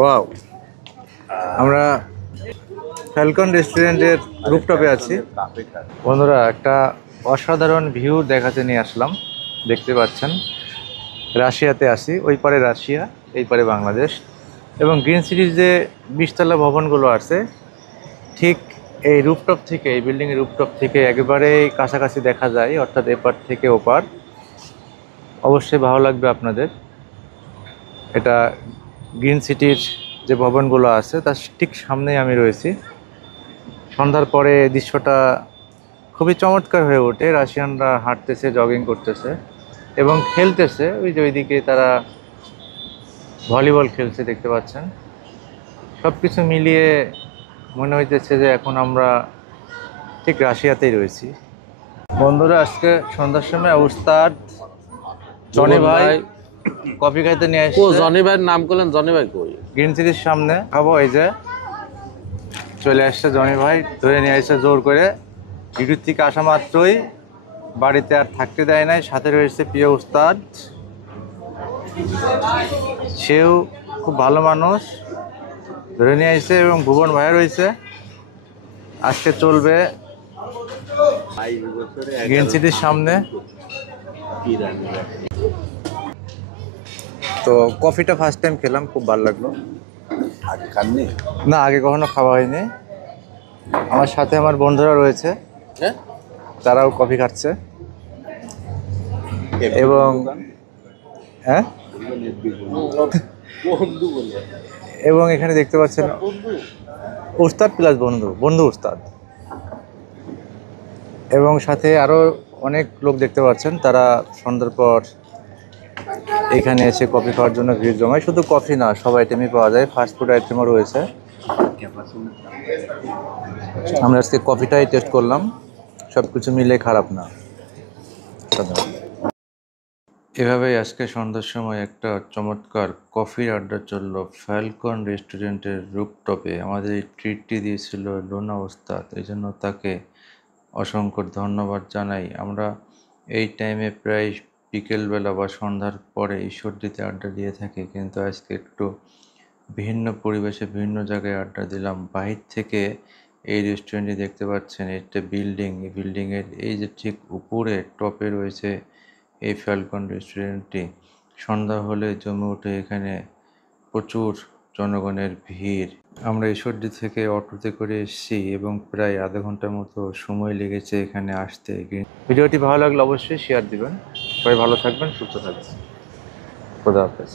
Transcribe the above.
Wow, আমরা Falcon রেস্টুরেন্টের রুফটপে আছি। বন্ধুরা, একটা অসাধারণ ভিউ দেখাতে নিয়ে আসলাম। দেখতে পাচ্ছেন, রাশিয়াতে আছি। ওই পারে রাশিয়া, এই পারে বাংলাদেশ। এবং গ্রিন সিটির যে 20 তলা ভবনগুলো আছে, ঠিক এই রুফটপ থেকে, এই বিল্ডিংয়ের রুফটপ থেকে একেবারেই কাছাকাছি দেখা যায়, অর্থাৎ এপার থেকে ওপার। অবশ্যই ভালো লাগবে আপনাদের। এটা গ্রিন সিটির যে ভবনগুলো আছে তার ঠিক সামনেই আমি রয়েছি। সন্ধ্যার পরে দৃশ্যটা খুবই চমৎকার হয়ে ওঠে। রাশিয়ানরা হাঁটতেছে, জগিং করতেছে এবং খেলতেছে। ওই যে ওইদিকে তারা ভলিবল খেলছে, দেখতে পাচ্ছেন। সব কিছু মিলিয়ে মনে হইতেছে যে এখন আমরা ঠিক রাশিয়াতেই রয়েছি। বন্ধুরা, আজকে সন্ধ্যার সময় উস্তাদ জনি ভাই কফি খাইতে নিয়ে আসছে। জনি ভাইয়ের নাম করলেন, জনি ভাই কই? গ্রিন সিটির সামনে খাবো। এই যে চলে আসছে জনি ভাই, ধরে নিয়ে আসছে জোর করে। ডিউটির থেকে আসা মাত্রই বাড়িতে আর থাকতে দেয় নাই। সাথে রয়েছে প্রিয় উস্তাদ, সেও খুব ভালো মানুষ, ধরে নিয়ে আসছে। এবং ভুবন ভাইয়া রয়েছে। আজকে চলবে গ্রিন সিটির সামনে। তো কফিটা ফার্স্ট টাইম খেলাম, খুব ভালো লাগলো। আগে খাননি? না, আগে কখনো খাওয়া হয়নি। আমার সাথে আমার বন্ধুরা রয়েছে, তারাও কফি খাচ্ছে। এবং হ্যাঁ, এবং এখানে দেখতে পাচ্ছেন উস্তাদ প্লাস বন্ধু, বন্ধু উস্তাদ। এবং সাথে আরো অনেক লোক দেখতে পাচ্ছেন, তারা সন্ধ্যার পর এখানে এসে কফি খাওয়ার জন্য ভিড় জমায়। শুধু কফি না, সব আইটেমই পাওয়া যায়, ফাস্টফুড আইটেমও রয়েছে। আমরা আজকে কফিটাই টেস্ট করলাম, সব কিছু মিলে খারাপ না। এভাবেই আজকে সন্ধ্যার সময় একটা চমৎকার কফির আড্ডা চললো ফ্যালকন রেস্টুরেন্টের রুফটপে। আমাদের এই ট্রিটটি দিয়েছিল লোনা ওস্তাদ, এই জন্য তাকে অসংখ্য ধন্যবাদ জানাই। আমরা এই টাইমে প্রায় বিকেলবেলা বা সন্ধ্যার পরে ঈশ্বরদীতে আড্ডা দিয়ে থাকি, কিন্তু আজকে একটু ভিন্ন পরিবেশে ভিন্ন জায়গায় আড্ডা দিলাম। বাহির থেকে এই রেস্টুরেন্টটি দেখতে পাচ্ছেন, একটা বিল্ডিং। এই বিল্ডিংয়ের এই যে ঠিক উপরে টপে রয়েছে এই ফ্যালকন রেস্টুরেন্টটি। সন্ধ্যা হলে জমে ওঠে এখানে প্রচুর জনগণের ভিড়। আমরা ঈশ্বরদী থেকে অটোতে করে এসেছি এবং প্রায় আধা ঘন্টার মতো সময় লেগেছে এখানে আসতে। ভিডিওটি ভালো লাগলে অবশ্যই শেয়ার দিবেন। সবাই ভালো থাকবেন, সুস্থ থাকবেন। খোদা হাফেজ।